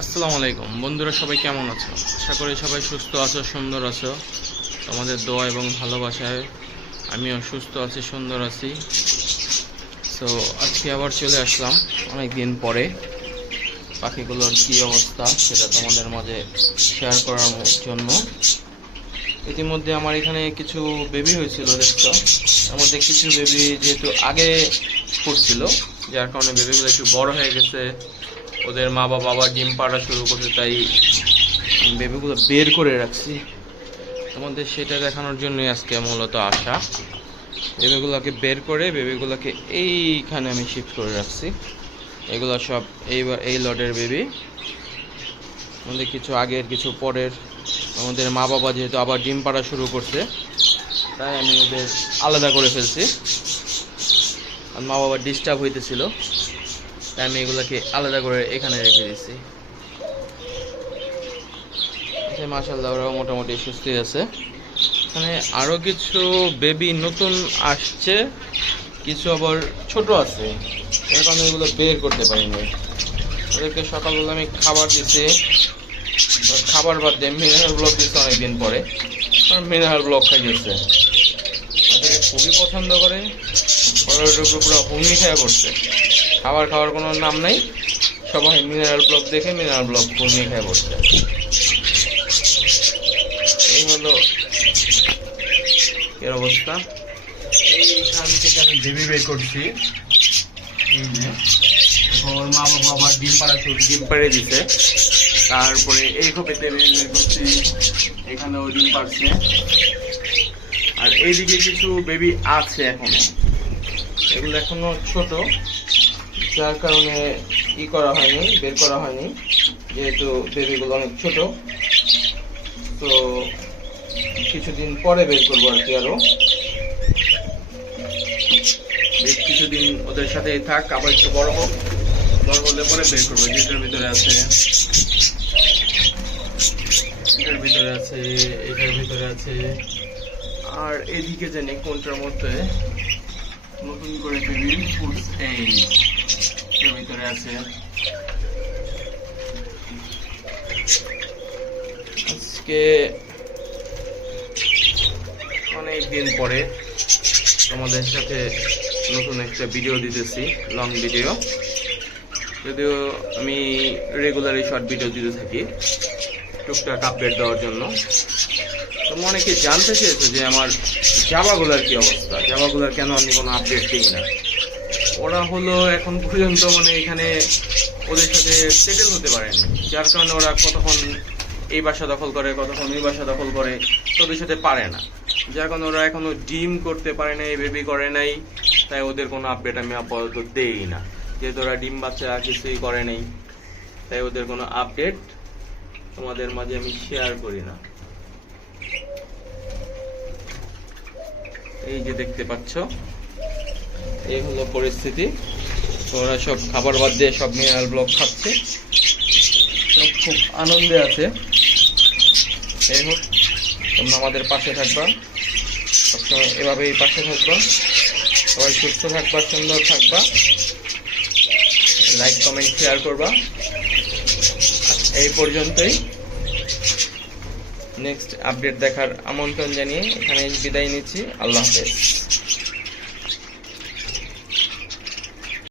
আসসালামু আলাইকুম বন্ধুরা, সবাই কেমন আছো? আশা করি সবাই সুস্থ আছো, সুন্দর আছো। তোমাদের দোয়া এবং ভালোবাসায় আমিও সুস্থ আছি, সুন্দর আছি। সো আজকে আবার চলে আসলাম অনেক দিন পরে। পাখিগুলোর কী অবস্থা সেটা তোমাদের মাঝে শেয়ার করার জন্য। ইতিমধ্যে আমার এখানে কিছু বেবি হয়েছিল, দেখছো। তার মধ্যে কিছু বেবি যেহেতু আগে ফুটছিল, যার কারণে বেবিগুলো একটু বড় হয়ে গেছে, ওদের মা বাবা আবার ডিম পাড়া শুরু করছে, তাই বেবিগুলো বের করে রাখছি তোমাদের সেটা দেখানোর জন্যই আজকে মূলত আসা। বেবিগুলোকে বের করে বেবিগুলোকে এইখানে আমি শিফট করে রাখছি। এগুলো সব এই লটের বেবি, আমাদের কিছু আগের কিছু পরের। আমাদের মা বাবা যেহেতু আবার ডিম পাড়া শুরু করছে, তাই আমি ওদের আলাদা করে ফেলছি। আর মা বাবা ডিস্টার্ব হইতেছিল, তাই আমি এগুলোকে আলাদা করে এখানে রেখে দিচ্ছি। মাশাআল্লাহ, ওরাও মোটামুটি সুস্থ আছে। এখানে আরও কিছু বেবি নতুন আসছে, কিছু আবার ছোট আছে, এর কারণে এগুলো বের করতে পারিনি। ওদেরকে সকালবেলা আমি খাবার দিচ্ছি, খাবার বাদ দিয়ে মিনারেল ব্লক দিচ্ছে অনেকদিন পরে, আর মিনারেল ব্লক খাই দিচ্ছে। ওদেরকে খুবই পছন্দ করে, ওরা পুরো হুমনি খেয়ে পড়ছে। খাবার খাওয়ার কোনো নাম নাই, সবাই মিনারেল ব্লক দেখে মিনারেল ব্লক হুমনি খেয়ে পড়ছে। এই হলো এর অবস্থা। এইখান থেকে আমি বেবি বের করছি, এই যে ওর মা বাবা আবার ডিম পাড়ে দিছে। তারপরে এই খোপেতে বের করছি, এখানেও ডিম পাড়ছে। আর এইদিকে কিছু বেবি আছে এখনো, এগুলো এখনো ছোট, যার কারণে করা হয়নি, বের করা হয়নি, যেহেতু বেবিগুলো অনেক ছোট। তো কিছুদিন পরে বের করবো আর কি। আরো কিছুদিন ওদের সাথে থাক, আবার একটু বড় হোক, বড় হলে পরে বের করবো। যেটার ভিতরে আছে, এটার ভিতরে আছে, এটার ভিতরে আছে, আর এদিকে জানি কোনটার মধ্যে নতুন করে বেবি ফুডস এর ভিতরে আছে। আজকে অনেক দিন পরে তোমাদের সাথে নতুন একটা ভিডিও দিতেছি, লং ভিডিও। যদিও আমি রেগুলারই শর্ট ভিডিও দিতে থাকি টুকটাক আপডেট দেওয়ার জন্য। তোমরা অনেকে জানতে চেয়েছো যে আমার জাবাগুলার কি অবস্থা, জাবাগুলার কেন আমি কোনো আপডেট দিই না। ওরা হলো এখন পর্যন্ত এখানে ওদের সাথে সেটেল হতে পারেনি, যার কারণে ওরা কতক্ষণ এই বাসা দখল করে, কতক্ষণ ওই বাসা দখল করে, ওদের সাথে পারে না। যার কারণে ওরা এখনো ডিম করতে পারে নাই, বেবি করে নাই, তাই ওদের কোনো আপডেট আমি আপাতত দেই না। যেহেতু ওরা ডিম বাচ্চা কিছুই করে নেই, তাই ওদের কোনো আপডেট তোমাদের মাঝে আমি শেয়ার করি না। এই যে দেখতে পাচ্ছ, এই হলো পরিস্থিতি। ওরা সব খাবার বাদ দিয়ে সব মিনারেল ব্লক খাচ্ছে, সব খুব আনন্দে আছে। যাই হোক, তোমরা আমাদের পাশে থাকবা, সবসময় এভাবেই পাশে থাকবা। সবাই সুস্থ থাকবা, সুন্দর থাকবা, লাইক কমেন্ট শেয়ার করবা। এই পর্যন্তই, নেক্সট আপডেট দেখার আমন্ত্রণ জানিয়ে এখানে বিদায় নিচ্ছি। আল্লাহ হাফেজ।